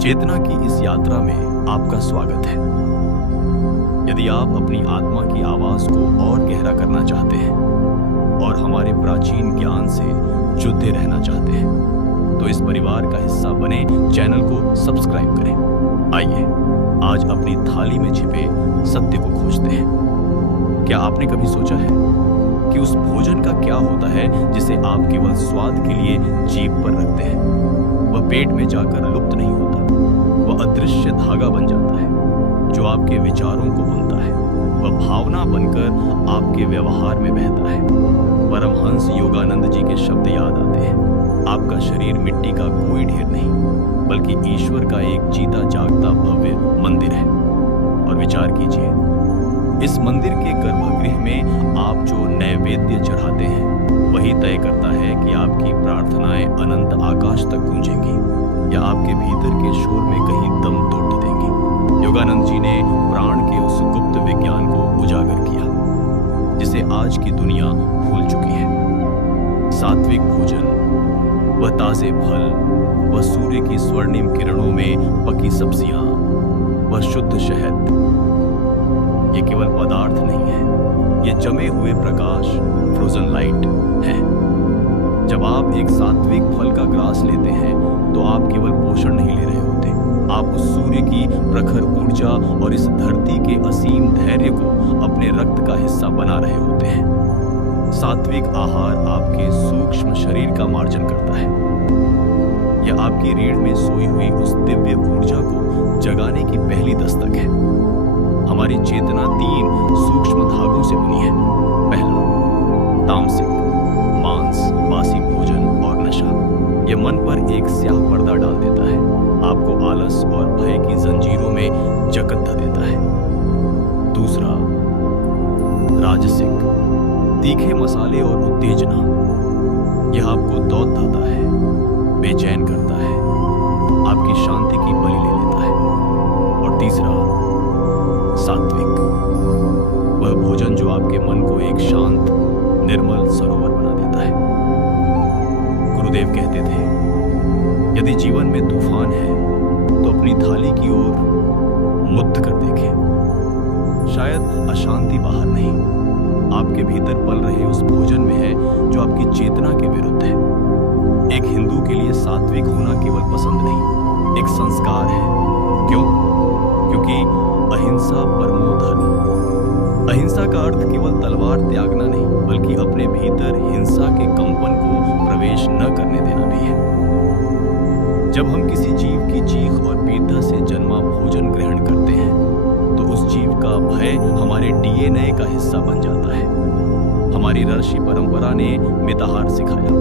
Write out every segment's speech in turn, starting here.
चेतना की इस यात्रा में आपका स्वागत है। यदि आप अपनी आत्मा की आवाज को और गहरा करना चाहते हैं और हमारे प्राचीन ज्ञान से जुड़े रहना चाहते हैं तो इस परिवार का हिस्सा बने, चैनल को सब्सक्राइब करें। आइए आज अपनी थाली में छिपे सत्य को खोजते हैं। क्या आपने कभी सोचा है कि उस भोजन का क्या होता है जिसे आप केवल स्वाद के लिए जीभ पर रखते हैं? वह पेट में जाकर लुप्त नहीं होता, वह अदृश्य धागा बन जाता है जो आपके विचारों को बुनता है। वह भावना बनकर आपके व्यवहार में बहता है। परमहंस योगानंद जी के शब्द याद आते हैं, आपका शरीर मिट्टी का कोई ढेर नहीं बल्कि ईश्वर का एक जीता जागता भव्य मंदिर है। और विचार कीजिए, इस मंदिर के गर्भगृह में आप जो नैवेद्य चढ़ाते हैं वही तय करता है कि आपकी प्रार्थनाएं अनंत आकाश तक गूंजेंगी या आपके भीतर के शोर में कहीं दम तोड़ देंगी। योगानंद जी ने प्राण के उस गुप्त विज्ञान को उजागर किया जिसे आज की दुनिया भूल चुकी है। सात्विक भोजन, वह ताजे फल, वह सूर्य की स्वर्णिम किरणों में पकी सब्जियां, वह शुद्ध शहद, ये केवल पदार्थ नहीं है, ये जमे हुए प्रकाश, फ्रोजन लाइट है। जब आप एक सात्विक फल का ग्रास लेते हैं तो आप केवल पोषण नहीं ले रहे होते, आप उस सूर्य की प्रखर ऊर्जा और इस धरती के असीम धैर्य को अपने रक्त का हिस्सा बना रहे होते हैं। सात्विक आहार आपके सूक्ष्म शरीर का मार्जन करता है। यह आपकी रीढ़ में सोई हुई उस दिव्य ऊर्जा को जगाने की पहली दस्तक है। हमारी चेतना 3 सूक्ष्म धागों से बनी है। पहला, तामसिक, मांस, बासी भोजन और नशा। यह मन पर एक स्याह पर्दा डाल देता है, आपको आलस और भय की जंजीरों में जकड़ देता है। दूसरा, राजसिक, तीखे मसाले और उत्तेजना। यह आपको दौड़ाता है, बेचैन करता है, आपकी शांति की बलि ले लेता है। और तीसरा, सात्विक, वह भोजन जो आपके मन को एक शांत निर्मल सरोवर बना देता है। गुरुदेव कहते थे, यदि जीवन में तूफान है तो अपनी थाली की ओर मुद्द कर देखें। शायद अशांति बाहर नहीं, आपके भीतर पल रहे उस भोजन में है जो आपकी चेतना के विरुद्ध है। एक हिंदू के लिए सात्विक होना केवल पसंद नहीं, एक संस्कार है। क्यों? क्योंकि अहिंसा परमो धर्म। अहिंसा का अर्थ केवल तलवार त्यागना नहीं बल्कि अपने भीतर हिंसा के कंपन को प्रवेश न करने देना भी है। जब हम किसी जीव की चीख और पीड़ा से जन्मा भोजन ग्रहण करते हैं तो उस जीव का भय हमारे डीएनए का हिस्सा बन जाता है। हमारी ऋषि परंपरा ने मिताहार सिखाया,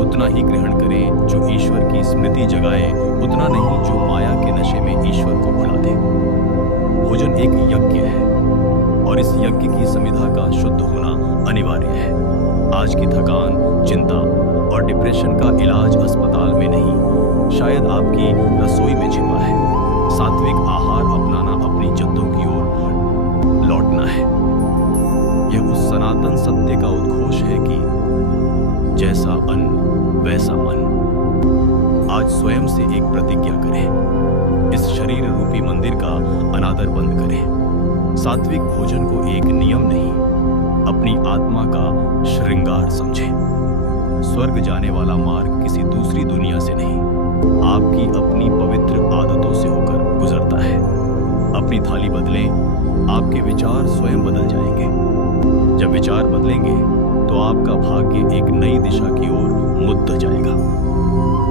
उतना ही ग्रहण करें जो ईश्वर की स्मृति जगाए, उतना नहीं जो माया के नशे में ईश्वर को भुला दे। भोजन एक यज्ञ है और इस यज्ञ की समिधा का शुद्ध होना अनिवार्य है। आज की थकान, चिंता और डिप्रेशन का इलाज अस्पताल में नहीं, शायद आपकी रसोई में छिपा है। सात्विक आहार अपनाना अपनी जद्दों की ओर लौटना है। यह उस सनातन सत्य का उद्घोष है कि जैसा अन्न वैसा मन। आज स्वयं से एक प्रतिज्ञा करें, इस शरीर रूपी मंदिर का अनादर बंद करें। सात्विक भोजन को एक नियम नहीं, अपनी आत्मा का श्रृंगार समझें। स्वर्ग जाने वाला मार्ग किसी दूसरी दुनिया से नहीं, आपकी अपनी पवित्र आदतों से होकर गुजरता है। अपनी थाली बदलें, आपके विचार स्वयं बदल जाएंगे। जब विचार बदलेंगे तो आपका भाग्य एक नई दिशा की ओर मुद्दा जाएगा।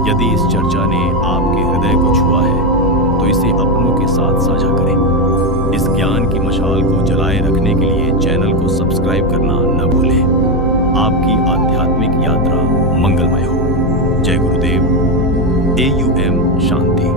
यदि इस चर्चा ने आपके हृदय को छुआ है तो इसे अपनों के साथ साझा करें। इस ज्ञान की मशाल को जलाए रखने के लिए चैनल को सब्सक्राइब करना न भूलें। आपकी आध्यात्मिक यात्रा मंगलमय हो। जय गुरुदेव। AUM शांति।